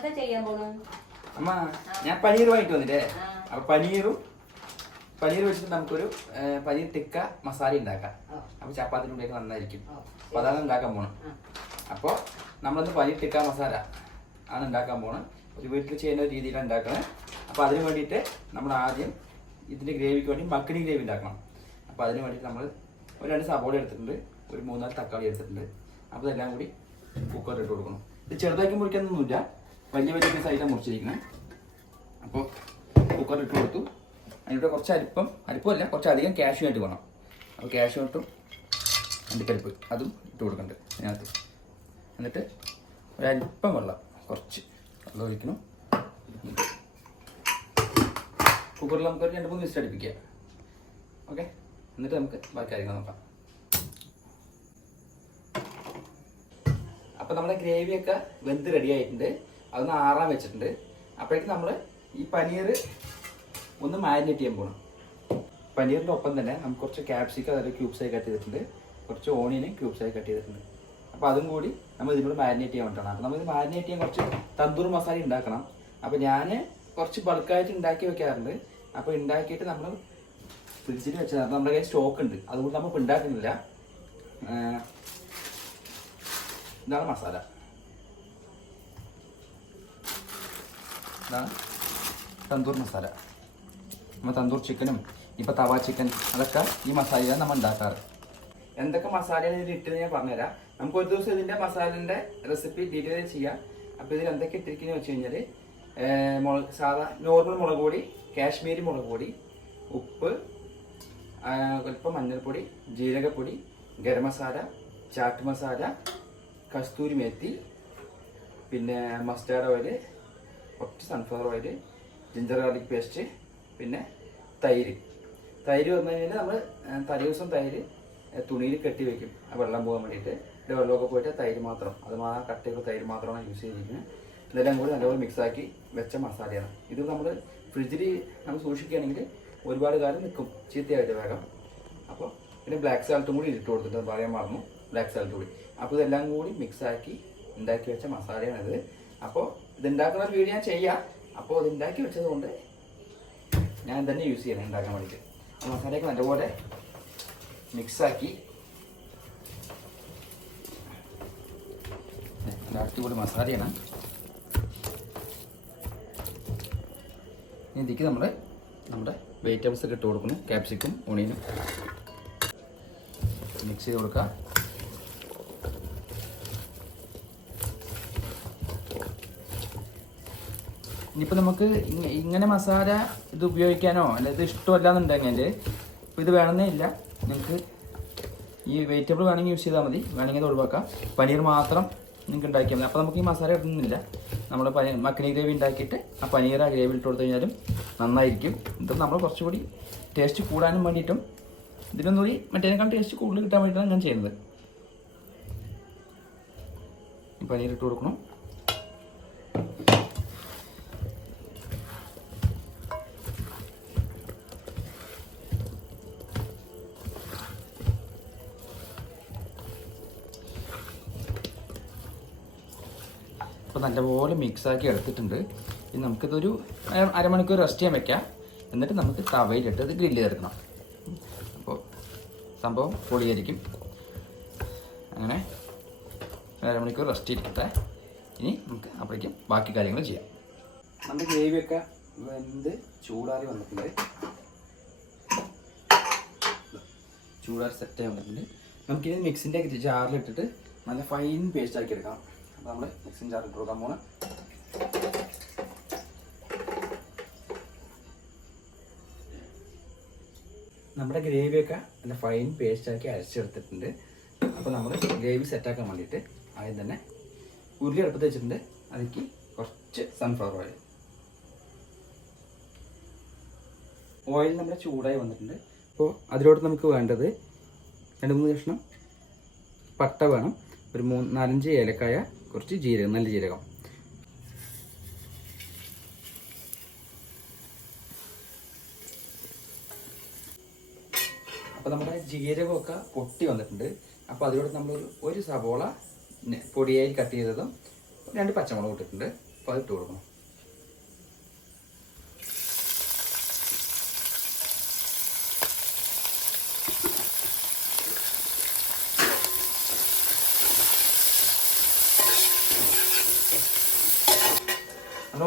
എന്താ ചെയ്യാൻ പോണു? അമ്മ ഞാൻ പനീർ വാങ്ങിട്ട് വന്നില്ലേ ആ. അപ്പൊ പനീറും പനീർ വെച്ചിട്ട് നമുക്കൊരു പനീർ ടിക്ക മസാല ഉണ്ടാക്കാം. അപ്പൊ ചപ്പാത്തിന്റെ ഉള്ളിലേക്ക് നന്നായിരിക്കും. അപ്പൊ അതാണ് ഉണ്ടാക്കാൻ പോണം അപ്പൊ അപ്പോൾ നമ്മളൊന്ന് പനീർ ടിക്ക മസാല ആണ് ഉണ്ടാക്കാൻ പോണം ഒരു വീട്ടിൽ ചെയ്യുന്ന ഒരു രീതിയിലാണ് ഉണ്ടാക്കുന്നത് അപ്പോൾ അതിന് വേണ്ടിയിട്ട് നമ്മൾ ആദ്യം ഇതിന്റെ ഗ്രേവിക്ക് വേണ്ടി മക്കണി ഗ്രേവി ഉണ്ടാക്കണം. അപ്പോൾ അതിന് വേണ്ടിയിട്ട് നമ്മൾ ഒരു രണ്ട് സബോള എടുത്തിട്ടുണ്ട്. ഒരു മൂന്നാൽ തക്കാളി എടുത്തിട്ടുണ്ട്. അപ്പോൾ ഇതെല്ലാം കൂടി കുക്കറിൽ ഇട്ട് കൊടുക്കണം. ഇത് ചെറുതാക്കി മുറിക്കാനൊന്നുമില്ല. വലിയ വലിയ പീസ് ആയിട്ടാണ് മുറിച്ചിരിക്കുന്നത്. അപ്പോൾ കുക്കറിൽ ഇട്ട് കൊടുത്തു. അതിന്റെ കുറച്ച് അരിപ്പം അരിപ്പമല്ല കുറച്ച് അധികം ക്യാഷ്യൂ ആയിട്ട് വേണം. അപ്പോൾ ക്യാഷ്യൂ ഇട്ടും അണ്ടിപ്പരിപ്പ് അതും ഇട്ട് കൊടുക്കുന്നുണ്ട് അതിനകത്ത്. എന്നിട്ട് ഒരല്പം വെള്ളം കുറച്ച് വെള്ളം ഒഴിക്കണം. കുക്കറിൽ നമുക്ക് രണ്ട് മൂന്ന് വിസിൽ അടുപ്പിക്കുക ഓക്കെ എന്നിട്ട് നമുക്ക് ബാക്കി കാര്യങ്ങൾ നോക്കാം. അപ്പോൾ നമ്മുടെ ഗ്രേവിയൊക്കെ വെന്ത് റെഡി ആയിട്ടുണ്ട്. അതൊന്ന് ആറാൻ വെച്ചിട്ടുണ്ട്. അപ്പോഴേക്കും നമ്മൾ ഈ പനീർ ഒന്ന് മാരിനേറ്റ് ചെയ്യാൻ പോകണം പനീറിന്റെ ഒപ്പം തന്നെ നമുക്ക് കുറച്ച് ക്യാപ്സിക്കം അതായത് ക്യൂബ്സായി കട്ട് ചെയ്തിട്ടുണ്ട്. കുറച്ച് ഓണിയനും ക്യൂബ്സായി കട്ട് ചെയ്തിട്ടുണ്ട്. അപ്പോൾ അതും കൂടി നമ്മൾ ഇതിനോട് മാരിനേറ്റ് ചെയ്യാൻ വേണ്ടിയിട്ടാണ്. അപ്പോൾ ഇത് മാരിനേറ്റ് ചെയ്യാൻ കുറച്ച് തന്തൂർ മസാല ഉണ്ടാക്കണം. അപ്പോൾ ഞാൻ കുറച്ച് ബൾക്കായിട്ട് ഉണ്ടാക്കി വെക്കാറുണ്ട്. അപ്പോൾ ഉണ്ടാക്കിയിട്ട് നമ്മൾ ഫ്രിഡ്ജിൽ അപ്പോൾ നമ്മുടെ കയ്യിൽ സ്റ്റോക്ക് ഉണ്ട്. അതുകൊണ്ട് നമുക്ക് ഉണ്ടാക്കുന്നില്ല. ഇതാണ് മസാല. ഇതാണ് തന്തൂർ മസാല. നമ്മൾ തന്തൂർ ചിക്കനും ഇപ്പം തവ ചിക്കൻ അതൊക്കെ ഈ മസാലയാണ് നമ്മൾ ഉണ്ടാക്കാറ് എന്തൊക്കെ മസാലയാണ് ഇതിൽ ഇട്ടെന്ന് ഞാൻ പറഞ്ഞുതരാം. നമുക്ക് ഒരു ദിവസം ഇതിന്റെ മസാലന്റെ റെസിപ്പി ഡീറ്റെയിൽ ചെയ്യാം. അപ്പോൾ ഇതിൽ എന്തൊക്കെ ഇട്ടിരിക്കുന്നത് വെച്ച് കഴിഞ്ഞാൽ മുളക് സാധാ നോർമൽ മുളക് പൊടി കാശ്മീരി മുളക് പൊടി ഉപ്പ് അല്പം മഞ്ഞൾപ്പൊടി ജീരകപ്പൊടി ഗരം മസാല ചാട്ട് മസാല കസ്തൂരി മേത്തി പിന്നെ മസ്റ്റാർഡ് ഓയിൽ കുറച്ച് sunflower oil ginger garlic paste പിന്നെ തൈര്. തൈര് വന്നു കഴിഞ്ഞാൽ നമ്മൾ തലേ ദിവസം തൈര് തുണിയിൽ കെട്ടി വെക്കും. ആ വെള്ളം പോകാൻ വേണ്ടിയിട്ട്. വെള്ളമൊക്കെ പോയിട്ട് തൈര് മാത്രം. അത് മാ കട്ടിയുള്ള തൈര് മാത്രമാണ് യൂസ് ചെയ്തിരിക്കുന്നത്. ഇതെല്ലാം കൂടി നല്ലപോലെ മിക്സാക്കി വെച്ച മസാലയാണ്. ഇത് നമ്മൾ ഫ്രിഡ്ജിൽ നമ്മൾ സൂക്ഷിക്കുകയാണെങ്കിൽ ഒരുപാട് കാലം നിൽക്കും ചീത്തയായിട്ട് വേഗം. അപ്പോൾ പിന്നെ ബ്ലാക്ക് സാൾട്ടും കൂടി ഇട്ട് കൊടുത്തിട്ട് പറയാൻ മറന്നു. ബ്ലാക്ക് സാൾട്ട് കൂടി. അപ്പോൾ ഇതെല്ലാം കൂടി മിക്സാക്കി ഉണ്ടാക്കി വെച്ച മസാലയാണിത്. അപ്പോൾ ഇത് ഉണ്ടാക്കുന്ന ഒരു വീഡിയോ ഞാൻ ചെയ്യാം. അപ്പോൾ ഇത് ഉണ്ടാക്കി വെച്ചത് കൊണ്ട് ഞാൻ തന്നെ യൂസ് ചെയ്യണം ഉണ്ടാക്കാൻ വേണ്ടിയിട്ട്. മസാലയൊക്കെ നല്ലപോലെ മിക്സാക്കി അടിപൊളി മസാലയാണ്. ഇനി ഇതിലേക്ക് നമ്മൾ നമ്മുടെ വെജിറ്റബിൾസ് ഒക്കെ ഇട്ട് കൊടുക്കുന്നു. ക്യാപ്സിക്കും ഓണിയനും മിക്സ് ചെയ്ത് കൊടുക്കുക. ഇനിയിപ്പോൾ നമുക്ക് ഇങ്ങനെ മസാല ഇത് ഉപയോഗിക്കാനോ അല്ല ഇത് ഇഷ്ടമല്ല എന്നുണ്ടെങ്കിൽ ഇപ്പോൾ ഇത് വേണമെന്നേ ഇല്ല. നിങ്ങൾക്ക് ഈ വെജിറ്റബിൾ വേണമെങ്കിൽ യൂസ് ചെയ്താൽ മതി. വേണമെങ്കിൽ ഇത് ഒഴിവാക്കാം. പനീർ മാത്രം നിങ്ങൾക്ക് ഉണ്ടാക്കിയാൽ മതി. അപ്പോൾ നമുക്ക് ഈ മസാല ഇടുന്നില്ല. നമ്മൾ പനീർ മക്കനി ഗ്രേവി ഉണ്ടാക്കിയിട്ട് ആ പനീർ ആ ഗ്രേവി ഇട്ട് കൊടുത്തു കഴിഞ്ഞാലും നന്നായിരിക്കും. ഇത് നമ്മൾ കുറച്ചുകൂടി ടേസ്റ്റ് കൂടാനും വേണ്ടിയിട്ടും ഇതിനൊന്നുകൂടി മറ്റേതിനേക്കാൾ ടേസ്റ്റ് കൂടുതൽ കിട്ടാൻ വേണ്ടിയിട്ടാണ് ഞാൻ ചെയ്യുന്നത്. പനീർ ഇട്ട് കൊടുക്കണം. മിക്സാക്കി എടുത്തിട്ടുണ്ട്. ഇനി നമുക്കിതൊരു അര- അരമണിക്കൂർ റെസ്റ്റ് ചെയ്യാൻ വെക്കാം. എന്നിട്ട് നമുക്ക് തവയിലിട്ട് ഇത് ഗ്രില്ല് ചേർക്കണം അപ്പോൾ സംഭവം പൊളിയായിരിക്കും. അങ്ങനെ അരമണിക്കൂർ റെസ്റ്റ് ഇരിക്കട്ടെ ഇനി നമുക്ക് അപ്പോഴേക്കും ബാക്കി കാര്യങ്ങൾ ചെയ്യാം. നമ്മുടെ ഗ്രേവിയൊക്കെ വെന്ത് ചൂടാറി വന്നിട്ടുണ്ട്. ചൂടാറി സെറ്റ് ആയി വന്നിട്ടുണ്ട്. നമുക്കിനി മിക്സിന്റെ ജാറിലിട്ടിട്ട് നല്ല ഫൈൻ പേസ്റ്റ് ആക്കി എടുക്കാം നമ്മൾ മിക്സിംഗ് ജാറിൽ ഇട്ട് പോണ നമ്മുടെ ഗ്രേവിയൊക്കെ നല്ല ഫൈൻ പേസ്റ്റ് ആക്കി അരച്ചെടുത്തിട്ടുണ്ട്. അപ്പോൾ നമ്മൾ ഗ്രേവി സെറ്റാക്കാൻ വേണ്ടിയിട്ട് ആദ്യം തന്നെ ഉരുളി അടുപ്പത്ത് വെച്ചിട്ടുണ്ട്. അതിലേക്ക് കുറച്ച് സൺഫ്ലവർ ഓയിൽ ഓയിൽ നമ്മുടെ ചൂടായി വന്നിട്ടുണ്ട്. അപ്പോൾ അതിലോട്ട് നമുക്ക് വേണ്ടത് രണ്ട് മൂന്ന് കഷ്ണം പട്ട വേണം. ഒരു മൂന്ന് നാലഞ്ച് ഏലക്കായ കുറച്ച് ജീരകം നല്ല ജീരകം. അപ്പോൾ നമ്മുടെ ജീരകമൊക്കെ പൊട്ടി വന്നിട്ടുണ്ട്. അപ്പോൾ അതിലൂടെ നമ്മൾ ഒരു സവോള പൊടിയായി കട്ട് ചെയ്തതും രണ്ട് പച്ചമുളക് ഇട്ടിട്ടുണ്ട്. അപ്പോൾ അത് ഇട്ട് കൊടുക്കണം.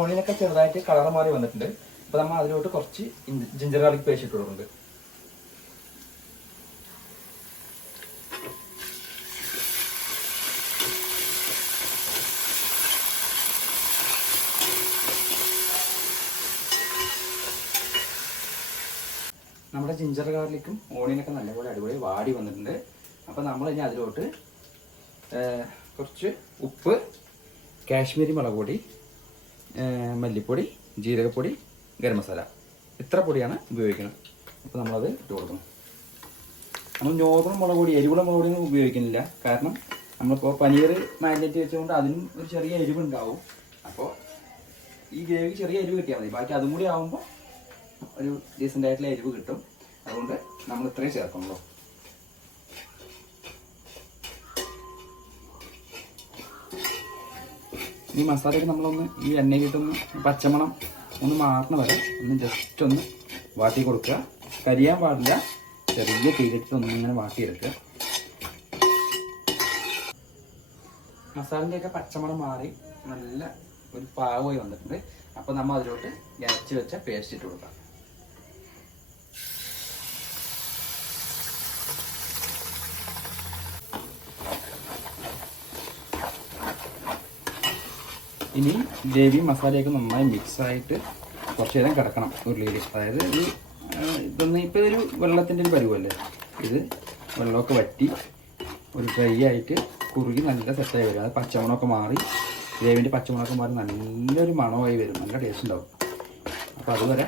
ഓണിലൊക്കെ ചെറുതായിട്ട് കളർ മാറി വന്നിട്ടുണ്ട്. അപ്പോൾ നമ്മൾ അതിലോട്ട് കുറച്ച് ജിഞ്ചർ ഗാർലിക് പേസ്റ്റ് ഇട്ട് കൊടുക്കുന്നുണ്ട്. നമ്മുടെ ജിഞ്ചർ ഗാർലിക്കും ഓണിയനൊക്കെ നല്ലപോലെ അടിപൊളി വാടി വന്നിട്ടുണ്ട്. അപ്പോൾ നമ്മൾ ഇനി അതിലോട്ട് കുറച്ച് ഉപ്പ് കാശ്മീരി മുളക് പൊടി മല്ലിപ്പൊടി ജീരകപ്പൊടി ഗരം മസാല. ഇത്ര പൊടിയാണ് ഉപയോഗിക്കുന്നത്. അപ്പോൾ നമ്മളത് ഇട്ട് കൊടുക്കണം. നമ്മൾ നോർമൽ മുളക് പൊടി എരിവുള്ള മുളക് പൊടിയൊന്നും ഉപയോഗിക്കുന്നില്ല. കാരണം നമ്മളിപ്പോൾ പനീർ മാരിനേറ്റ് വെച്ചുകൊണ്ട് അതിനും ഒരു ചെറിയ എരിവ് ഉണ്ടാവും അപ്പോൾ ഈ ഗ്രേവി ചെറിയ എരിവ് കിട്ടിയാൽ മതി. ബാക്കി അതും കൂടി ആകുമ്പോൾ ഒരു ഡീസന്റ് ആയിട്ടുള്ള എരിവ് കിട്ടും. അതുകൊണ്ട് നമ്മൾ ഇത്രയും ചേർക്കണല്ലോ ഈ മസാലയൊക്കെ നമ്മളൊന്ന് ഈ എണ്ണയിലിട്ടൊന്ന് പച്ചമണം ഒന്ന് മാറണ വരെ ഒന്ന് ജസ്റ്റ് ഒന്ന് വാട്ടി കൊടുക്കുക. കരിയാൻ പാടില്ല. ചെറിയ തീരിട്ട് ഒന്ന് ഇങ്ങനെ വാട്ടിയെടുക്കുക. മസാലന്റെയൊക്കെ പച്ചമണം മാറി നല്ല ഒരു പാകമായി വന്നിട്ടുണ്ട്. അപ്പോൾ നമ്മൾ അതിലോട്ട് ഇറച്ചി വെച്ച പേസ്റ്റ് ഇട്ട് കൊടുക്കാം. ഇനി ഗ്രേവി മസാലയൊക്കെ നന്നായി മിക്സായിട്ട് കുറച്ച് നേരം കിടക്കണം ഉരുളിയിൽ അതായത് ഈ ഇതൊന്നും ഇപ്പോൾ ഒരു വെള്ളത്തിന്റെ ഒരു പരുവല്ലേ? ഇത് വെള്ളമൊക്കെ വറ്റി ഒരു ഡ്രൈ ആയിട്ട് കുറുകി നല്ല സെറ്റായി വരും. അത് പച്ചമുളകൊക്കെ മാറി ഗ്രേവിന്റെ പച്ചമുളകൊക്കെ മാറി നല്ലൊരു മണമായി വരും. നല്ല ടേസ്റ്റ് ഉണ്ടാവും. അപ്പോൾ അതുവരെ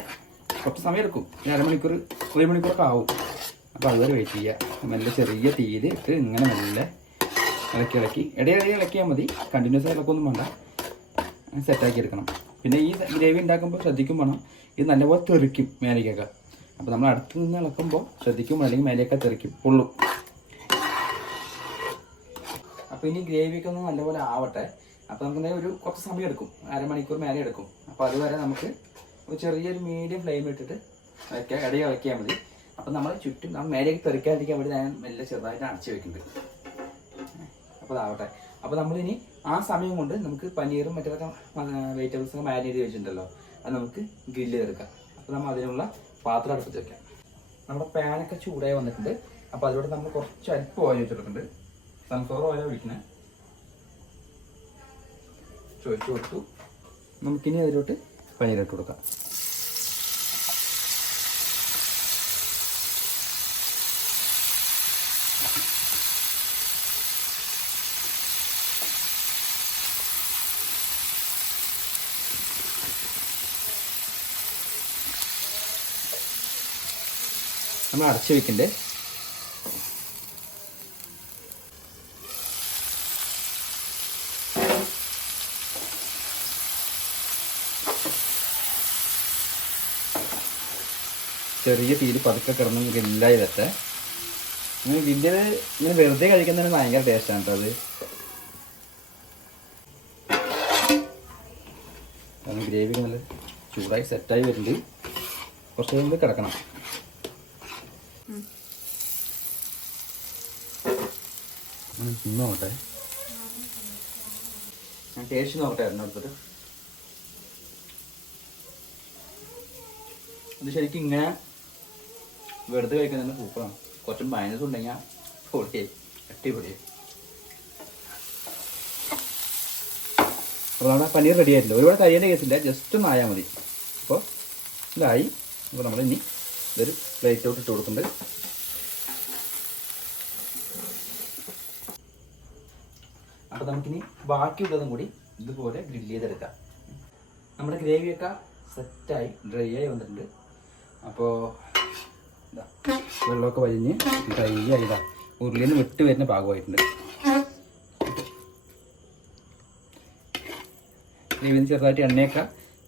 കുറച്ച് സമയം എടുക്കും. അരമണിക്കൂർ ഒരു മണിക്കൂറൊക്കെ ആവും. അപ്പോൾ അതുവരെ വെയിറ്റ് ചെയ്യുക നല്ല ചെറിയ തീയിൽ ഇട്ട് ഇങ്ങനെ മെല്ലെ ഇളക്കി ഇളക്കി. ഇടയിടയിൽ ഇളക്കിയാൽ മതി. കണ്ടിന്യൂസ് ആയി ഇളക്കൊന്നും വേണ്ട. സെറ്റാക്കി എടുക്കണം പിന്നെ ഈ ഗ്രേവി ഉണ്ടാക്കുമ്പോൾ ശ്രദ്ധിക്കും വേണം. ഇത് നല്ലപോലെ തെറിക്കും മേലേക്കൊക്കെ. അപ്പോൾ നമ്മൾ അടുത്ത് നിന്ന് ഇളക്കുമ്പോൾ ശ്രദ്ധിക്കും അല്ലെങ്കിൽ മേലേക്ക് തെറിക്കും. പൊള്ളും അപ്പോൾ ഇനി ഗ്രേവിയൊക്കെ ഒന്ന് നല്ലപോലെ ആവട്ടെ. അപ്പോൾ നമുക്ക് എന്തായാലും ഒരു കുറച്ച് സമയം എടുക്കും. അരമണിക്കൂർ മേലെ എടുക്കും. അപ്പോൾ അതുവരെ നമുക്ക് ഒരു ചെറിയൊരു മീഡിയം ഫ്ലെയിം ഇട്ടിട്ട് വയ്ക്കുക ഇടയിൽ വയ്ക്കിയാൽ മതി. അപ്പോൾ നമ്മൾ ചുറ്റും നമ്മൾ മേലേക്ക് തെറിക്കാതിരിക്കാൻ വേണ്ടി ഞാൻ മെല്ലെ ചെറുതായിട്ട് അടച്ചു വെക്കുന്നുണ്ട്. അപ്പോൾ അതാവട്ടെ. അപ്പോൾ നമ്മളിനി ആ സമയം കൊണ്ട് നമുക്ക് പനീറും മറ്റൊക്കെ വെജിറ്റബിൾസൊക്കെ മാരിനേറ്റ് വെച്ചിട്ടുണ്ടല്ലോ. അത് നമുക്ക് ഗ്രില്ല് തീർക്കാം അപ്പോൾ നമ്മൾ അതിനുള്ള പാത്രം അടുപ്പത്ത് വെക്കാം. നമ്മുടെ പാനൊക്കെ ചൂടായി വന്നിട്ടുണ്ട്. അപ്പോൾ അതിലൂടെ നമ്മൾ കുറച്ച് അരിപ്പ് ഓയിൽ വെച്ചിട്ടുണ്ട് സൺഫ്ലവർ ഓയിൽ ഒഴിക്കണേ. ചോദിച്ചു കൊടുത്തു നമുക്കിനി അതിലോട്ട് ഇട്ട് കൊടുക്കാം. നമ്മൾ അടച്ചു വെക്കണ്ടേ. ചെറിയ തീര് പതുക്കെ കിടന്ന് നമുക്ക് വരട്ടെ. ഇതൊക്കെ ഗ്രില്ല് ഇങ്ങനെ വെറുതെ കഴിക്കുന്നതിന് ഭയങ്കര ടേസ്റ്റാണ് കേട്ടോ അത്. ഗ്രേവി നല്ല ചൂടായി സെറ്റായി വരുന്നുണ്ട്. കുറച്ച് കഴിയുമ്പോൾ കിടക്കണം. നോക്കട്ടെ ഞാൻ ടേസ്റ്റ് നോക്കട്ടെ എണ്ണടുത്തിട്ട് ഇത് ശരിക്കും ഇങ്ങനെ വെറുതെ കഴിക്കുന്നതിന് സൂപ്പറാണ്. കുറച്ച് മൈനസ് ഉണ്ടെങ്കിൽ പൊടിയായി അടിപൊളിയായി അപ്പോൾ നമ്മുടെ പനീർ റെഡി ആയിട്ടില്ല ഒരുപാട് കരിയേണ്ട കേസില്ല ജസ്റ്റ് ഒന്ന് ആയാൽ മതി. അപ്പോൾ ഇതായി. അപ്പോൾ നമ്മൾ ഇനി ഇതൊരു പ്ലേറ്റോട്ട് ഇട്ട് കൊടുക്കുന്നുണ്ട് അപ്പോൾ നമുക്കിനി ബാക്കിയുള്ളതും കൂടി ഇതുപോലെ ഗ്രില്ല് ചെയ്തെടുക്കാം. നമ്മുടെ ഗ്രേവിയൊക്കെ സെറ്റായി ഡ്രൈ ആയി വന്നിട്ടുണ്ട്. അപ്പോൾ വെള്ളമൊക്കെ വലിഞ്ഞ് ഡ്രൈ ആയി ഇതാ ഉരുളിയിൽ നിന്ന് വിട്ട് വരുന്ന പാകമായിട്ടുണ്ട് ഗ്രേവിന്ന് ചെറുതായിട്ട് എണ്ണയൊക്കെ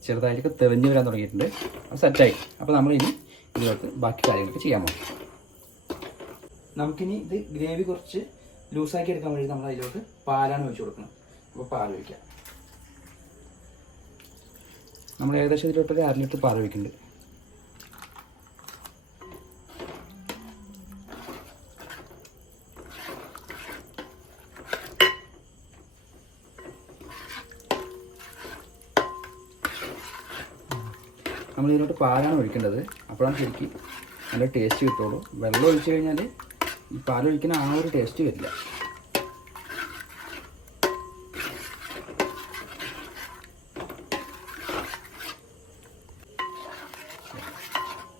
ചെറുതായിട്ടൊക്കെ തെളിഞ്ഞ് വരാൻ തുടങ്ങിയിട്ടുണ്ട്. അപ്പോൾ സെറ്റായി അപ്പോൾ നമ്മളിനി ഇതിലോട്ട് ബാക്കി കാര്യങ്ങളൊക്കെ ചെയ്യാൻ പോകും നമുക്കിനി ഇത് ഗ്രേവി കുറച്ച് ലൂസാക്കി എടുക്കാൻ വേണ്ടി നമ്മൾ അതിലോട്ട് പാലാണ് ഒഴിച്ചു കൊടുക്കണം. അപ്പോൾ പാൽ ഒഴിക്കാം. നമ്മൾ ഏകദേശം ഇതിലോട്ടൊരു അര ലിറ്റർ പാൽ ഒഴിക്കുന്നുണ്ട്. നമ്മൾ ഇതിലോട്ട് പാലാണ് ഒഴിക്കേണ്ടത്. അപ്പോഴാണ് ശരിക്കും. നല്ല ടേസ്റ്റ് കിട്ടുള്ളൂ. വെള്ളം ഒഴിച്ച് കഴിഞ്ഞാൽ ഈ പാൽ ഒഴിക്കുന്ന ആ ഒരു ടേസ്റ്റ് വരില്ല.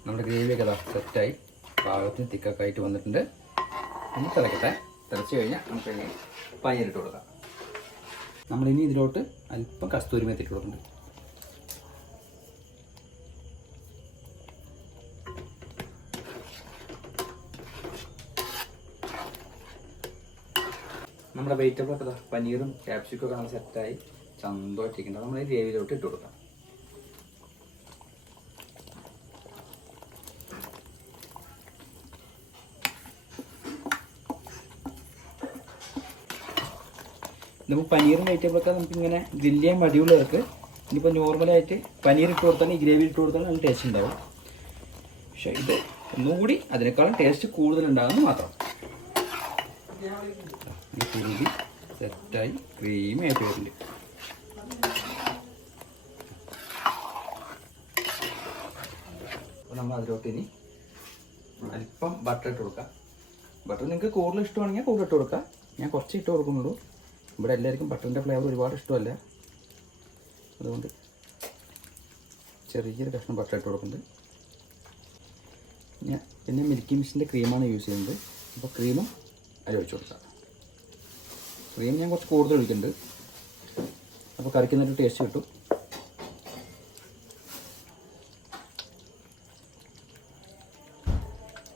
നമ്മുടെ ഗ്രേവിയൊക്കെ അതാ സെറ്റായി. പാകത്തിന് തിക്കൊക്കെ വന്നിട്ടുണ്ട്. ഒന്ന് തിളക്കട്ടെ. തിളച്ച് കഴിഞ്ഞാൽ നമുക്ക് പനീരിട്ട് കൊടുക്കാം. നമ്മളിനി ഇതിലോട്ട് അല്പം കസ്തൂരി മെത്തി ഇട്ട് കൊടുക്കുന്നുണ്ട്. നമ്മുടെ വെജിറ്റബിൾ ഒക്കെ പനീറും ക്യാപ്സിക്കും ഒക്കെ നല്ല സെറ്റായി ചന്തോട്ടിരിക്കുന്നുണ്ട് നമ്മൾ ഈ ഗ്രേവിയിലോട്ട് ഇട്ട് കൊടുക്കാം. നമുക്ക് പനീറും വെജിറ്റബിളൊക്കെ നമുക്ക് ഇങ്ങനെ ഗ്രില്ല് ചെയ്യാൻ മടിയുള്ളവർക്ക് ഇനിയിപ്പോൾ നോർമലായിട്ട് പനീർ ഇട്ട് കൊടുത്താൽ ഈ ഗ്രേവി ഇട്ട് കൊടുത്താൽ നല്ല ടേസ്റ്റ് ഉണ്ടാവും. പക്ഷേ ഇത് ഒന്നുകൂടി അതിനേക്കാളും ടേസ്റ്റ് കൂടുതലുണ്ടാകുമെന്ന് മാത്രം. ഈ കുരുതി സെറ്റായി ക്രീമി ആയിട്ട് വരുന്നുണ്ട്. അപ്പോൾ നമ്മൾ അതിലോട്ട് ഇനി അല്പം ബട്ടർ ഇട്ട് കൊടുക്കാം. ബട്ടർ നിങ്ങൾക്ക് കൂടുതൽ ഇഷ്ടമാണെങ്കിൽ കൂടുതൽ ഇട്ട് കൊടുക്കാം. ഞാൻ കുറച്ച് ഇട്ട് കൊടുക്കുന്നുള്ളൂ. ഇവിടെ എല്ലാവർക്കും ബട്ടറിന്റെ ഫ്ലേവർ ഒരുപാട് ഇഷ്ടമല്ല. അതുകൊണ്ട് ചെറിയൊരു കഷ്ണം ബട്ടർ ഇട്ട് കൊടുക്കുന്നുണ്ട്. ഞാൻ പിന്നെ മിൽക്കി മിഷിന്റെ ക്രീമാണ് യൂസ് ചെയ്യുന്നത്. അപ്പോൾ ക്രീമും അതിൽ ഒഴിച്ച് കൊടുക്കാം. ക്രീം ഞാൻ കുറച്ച് കൂടുതൽ ഒഴിക്കുന്നുണ്ട്. അപ്പോൾ കറിക്ക് നല്ലൊരു ടേസ്റ്റ് കിട്ടും.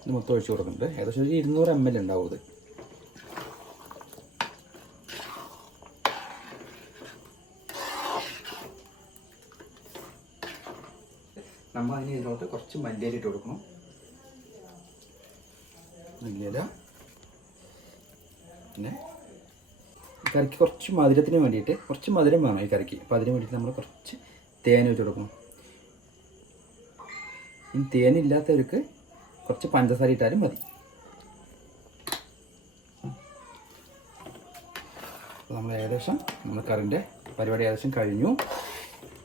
ഇത് മൊത്തം ഒഴിച്ച് കൊടുക്കുന്നുണ്ട്. ഏകദേശം ഒരു ഇരുന്നൂറ് എം എൽ ഉണ്ടാവും ഇത്. നമ്മൾ അതിന് ഇതിനകത്ത് കുറച്ച് മല്ലിയില ഇട്ട് കൊടുക്കണം. മല്ലിയില. പിന്നെ കറിക്ക് കുറച്ച് മധുരത്തിന് വേണ്ടിയിട്ട് കുറച്ച് മധുരം വേണം ഈ കറിക്ക്. അപ്പോൾ അതിന് വേണ്ടിയിട്ട് നമ്മൾ കുറച്ച് തേൻ വെച്ച് കൊടുക്കണം. ഇനി തേനില്ലാത്തവർക്ക് കുറച്ച് പഞ്ചസാര ഇട്ടാലും മതി. നമ്മൾ ഏകദേശം നമ്മൾ കറിന്റെ പരിപാടി ഏകദേശം കഴിഞ്ഞു.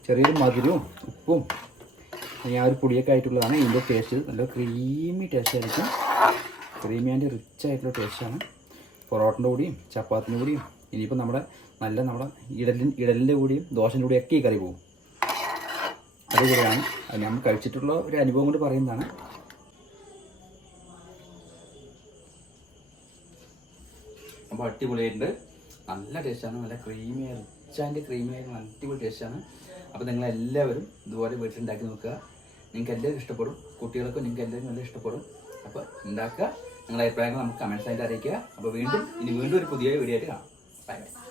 ചെറിയൊരു മധുരവും ഉപ്പും ആ ഒരു പൊടിയൊക്കെ ആയിട്ടുള്ളതാണ്. ഇതിന്റെ ടേസ്റ്റ് നല്ല ക്രീമി ടേസ്റ്റ് ആയിരിക്കും. ക്രീമി ആൻഡ് റിച്ച് ആയിട്ടുള്ള ടേസ്റ്റാണ് പൊറോട്ടന്റെ കൂടിയും ചപ്പാത്തിന്റെ കൂടിയും ഇനിയിപ്പോൾ നമ്മുടെ നല്ല നമ്മുടെ ഇടലിൻ ഇടലിന്റെ കൂടിയും ദോശന്റെ കൂടിയും ഒക്കെ ഈ കറി പോകും. അതുകൂടെയാണ് അത് നമ്മൾ കഴിച്ചിട്ടുള്ള ഒരു അനുഭവം കൊണ്ട് പറയുന്നതാണ്. അപ്പോൾ അടിപൊളിയായിട്ടുണ്ട്. നല്ല ടേസ്റ്റാണ്. നല്ല ക്രീമി റിച്ച് ആൻഡ് ക്രീമി ആയിട്ട് നല്ല അടിപൊളി ടേസ്റ്റാണ്. അപ്പോൾ നിങ്ങൾ എല്ലാവരും ഇതുപോലെ വീട്ടിലുണ്ടാക്കി നോക്കുക. നിങ്ങൾക്ക് എല്ലാവരും ഇഷ്ടപ്പെടും. കുട്ടികൾക്കും നിങ്ങൾക്ക് എല്ലാവരും നല്ല ഇഷ്ടപ്പെടും. അപ്പോൾ ഉണ്ടാക്കുക. നിങ്ങളുടെ അഭിപ്രായങ്ങൾ നമുക്ക് കമൻസ് ആയിട്ട് അറിയിക്കുക. അപ്പോൾ വീണ്ടും ഇനി വീണ്ടും ഒരു പുതിയ വീഡിയോ ആയിട്ട് കാണാം. Bye bye